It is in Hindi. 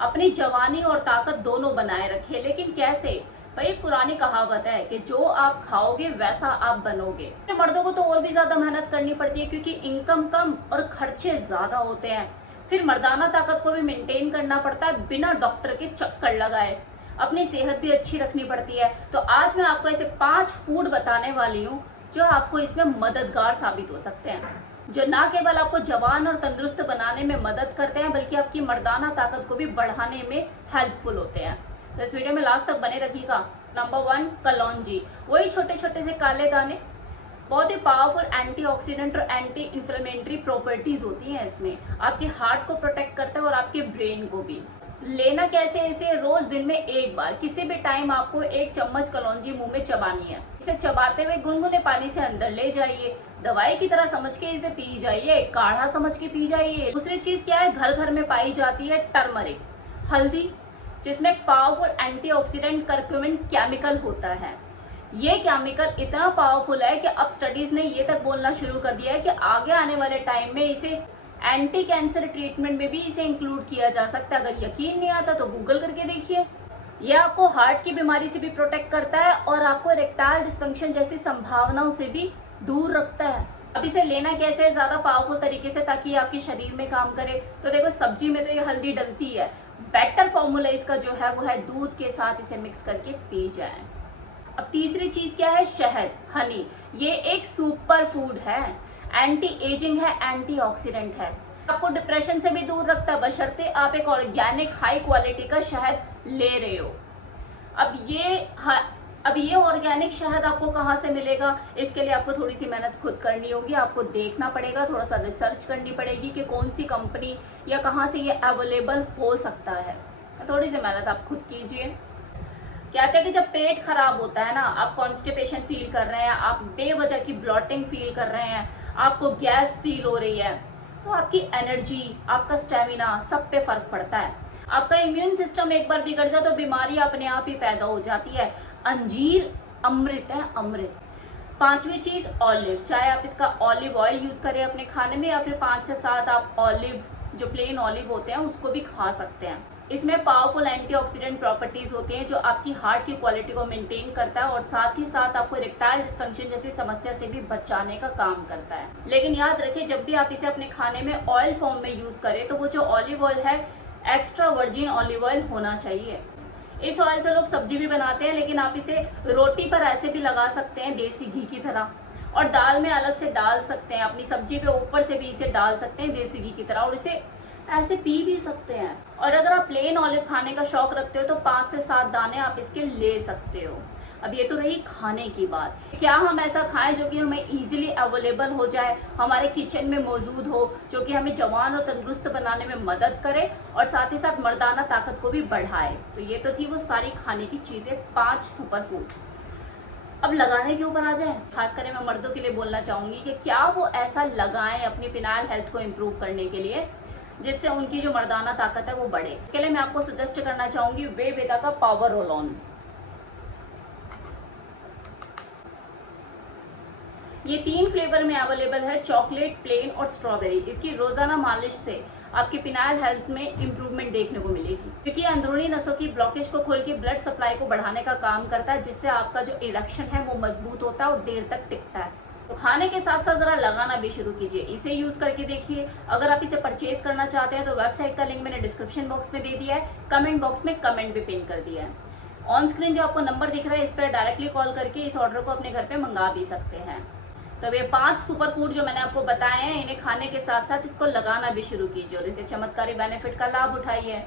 अपनी जवानी और ताकत दोनों बनाए रखे। लेकिन कैसे? भाई एक पुरानी कहावत है कि जो आप खाओगे वैसा आप बनोगे। मर्दों को तो और भी ज्यादा मेहनत करनी पड़ती है क्योंकि इनकम कम और खर्चे ज्यादा होते हैं। फिर मर्दाना ताकत को भी मेंटेन करना पड़ता है बिना डॉक्टर के चक्कर लगाए। अपनी सेहत भी अच्छी रखनी पड़ती है। तो आज मैं आपको ऐसे 5 फूड बताने वाली हूँ जो आपको इसमें मददगार साबित हो सकते हैं, जो ना केवल आपको जवान और तंदुरुस्त बनाने में मदद करते हैं बल्कि आपकी मर्दाना ताकत को भी बढ़ाने में हेल्पफुल होते हैं। तो इस वीडियो में लास्ट तक बने रखिएगा। नंबर 1, कलौंजी। वही छोटे छोटे से काले दाने, बहुत ही पावरफुल एंटीऑक्सीडेंट और एंटी इंफ्लेमेटरी प्रॉपर्टीज होती हैं इसमें। आपके हार्ट को प्रोटेक्ट करता है और आपके ब्रेन को भी। लेना कैसे? इसे रोज दिन में एक बार किसी भी टाइम आपको 1 चम्मच कलौंजी मुंह में चबानी है। इसे चबाते हुए गुनगुने पानी से अंदर ले जाइए। दवाई की तरह समझ के इसे पी जाइए, काढ़ा समझ के पी जाइए। दूसरी चीज क्या है? घर घर में पाई जाती है टर्मरिक, हल्दी, जिसमें एक पावरफुल एंटीऑक्सीडेंट करक्यूमिन केमिकल होता है। ये केमिकल इतना पावरफुल है कि अब स्टडीज ने ये तक बोलना शुरू कर दिया है कि आगे आने वाले टाइम में इसे एंटी कैंसर ट्रीटमेंट में भी इसे इंक्लूड किया जा सकता है। अगर यकीन नहीं आता तो गूगल करके देखिए। यह आपको हार्ट की बीमारी से भी प्रोटेक्ट करता है और आपको इरेक्टाइल डिस्फंक्शन जैसी संभावनाओं से भी दूर रखता है। अब इसे लेना कैसे है ज्यादा पावरफुल तरीके से ताकि आपके शरीर में काम करे? तो देखो, सब्जी में तो ये हल्दी डलती है। बेटर फॉर्मूला इसका जो है वो है दूध के साथ इसे मिक्स करके पी जाए। अब तीसरी चीज क्या है? शहद, हनी। ये एक सुपर फूड है, एंटी एजिंग है, एंटीऑक्सीडेंट है, आपको डिप्रेशन से भी दूर रखता है बशर्ते आप एक ऑर्गेनिक हाई क्वालिटी का शहद ले रहे हो। अब ये ऑर्गेनिक शहद आपको कहाँ से मिलेगा? इसके लिए आपको थोड़ी सी मेहनत खुद करनी होगी। आपको देखना पड़ेगा, थोड़ा सा रिसर्च करनी पड़ेगी कि कौन सी कंपनी या कहाँ से ये अवेलेबल हो सकता है। थोड़ी सी मेहनत आप खुद कीजिए। कहते हैं कि जब पेट खराब होता है ना, आप कॉन्स्टिपेशन फील कर रहे हैं, आप बेवजह की ब्लॉटिंग फील कर रहे हैं, आपको गैस फील हो रही है, तो आपकी एनर्जी, आपका स्टेमिना सब पे फर्क पड़ता है। आपका इम्यून सिस्टम एक बार बिगड़ जाए तो बीमारी अपने आप ही पैदा हो जाती है। अंजीर अमृत है, अमृत। 5वीं चीज ऑलिव। चाहे आप इसका ऑलिव ऑयल यूज करें अपने खाने में या फिर 5 से 7 आप ऑलिव, जो प्लेन ऑलिव होते हैं, उसको भी खा सकते हैं। इसमें पावरफुल एंटीऑक्सीडेंट प्रॉपर्टीज होती हैं जो आपकी हार्ट की क्वालिटी को मेंटेन करता है और साथ ही साथ आपको इरेक्टाइल डिस्फंक्शन जैसी समस्या से भी बचाने का काम करता है। लेकिन याद रखिए, जब भी आप इसे अपने खाने में ऑयल फॉर्म में यूज करें तो वो जो ऑलिव ऑयल है एक्स्ट्रा वर्जिन ऑलिव ऑयल होना चाहिए। इस ऑयल से लोग सब्जी भी बनाते हैं, लेकिन आप इसे रोटी पर ऐसे भी लगा सकते हैं देसी घी की तरह, और दाल में अलग से डाल सकते हैं। अपनी सब्जी पे ऊपर से भी इसे डाल सकते हैं देसी घी की तरह, और इसे ऐसे पी भी सकते हैं। और अगर आप प्लेन ऑलिव खाने का शौक रखते हो तो 5 से 7 दाने आप इसके ले सकते हो। अब ये तो रही खाने की बात। क्या हम ऐसा खाएं जो कि हमें इजीली अवेलेबल हो जाए, हमारे किचन में मौजूद हो, जो कि हमें जवान और तंदुरुस्त बनाने में मदद करे और साथ ही साथ मर्दाना ताकत को भी बढ़ाए? तो ये तो थी वो सारी खाने की चीजें, 5 सुपर फूड। अब लगाने के ऊपर आ जाए। खासकर मैं मर्दों के लिए बोलना चाहूंगी कि क्या वो ऐसा लगाएं अपनी फिनाइल हेल्थ को इम्प्रूव करने के लिए जिससे उनकी जो मर्दाना ताकत है वो बढ़े। इसके लिए मैं आपको सजेस्ट करना चाहूंगी वेवेदा का पावर रोल ऑन। ये 3 फ्लेवर में अवेलेबल है, चॉकलेट, प्लेन और स्ट्रॉबेरी। इसकी रोजाना मालिश से आपकी फिनाइल हेल्थ में इंप्रूवमेंट देखने को मिलेगी, क्योंकि अंदरूनी नसों की ब्लॉकेज को खोल के ब्लड सप्लाई को बढ़ाने का काम करता है, जिससे आपका जो इरेक्शन है वो मजबूत होता है और देर तक टिकता है। तो खाने के साथ साथ जरा लगाना भी शुरू कीजिए। इसे यूज करके देखिए। अगर आप इसे परचेज करना चाहते हैं तो वेबसाइट का लिंक मैंने डिस्क्रिप्शन बॉक्स में दे दिया है, कमेंट बॉक्स में कमेंट भी पिन कर दिया है। ऑन स्क्रीन जो आपको नंबर दिख रहा है इस पर डायरेक्टली कॉल करके इस ऑर्डर को अपने घर पे मंगा भी सकते हैं। तो ये 5 सुपर फूड जो मैंने आपको बताए हैं, इन्हें खाने के साथ साथ इसको लगाना भी शुरू कीजिए और इसके चमत्कारी बेनिफिट का लाभ उठाइए।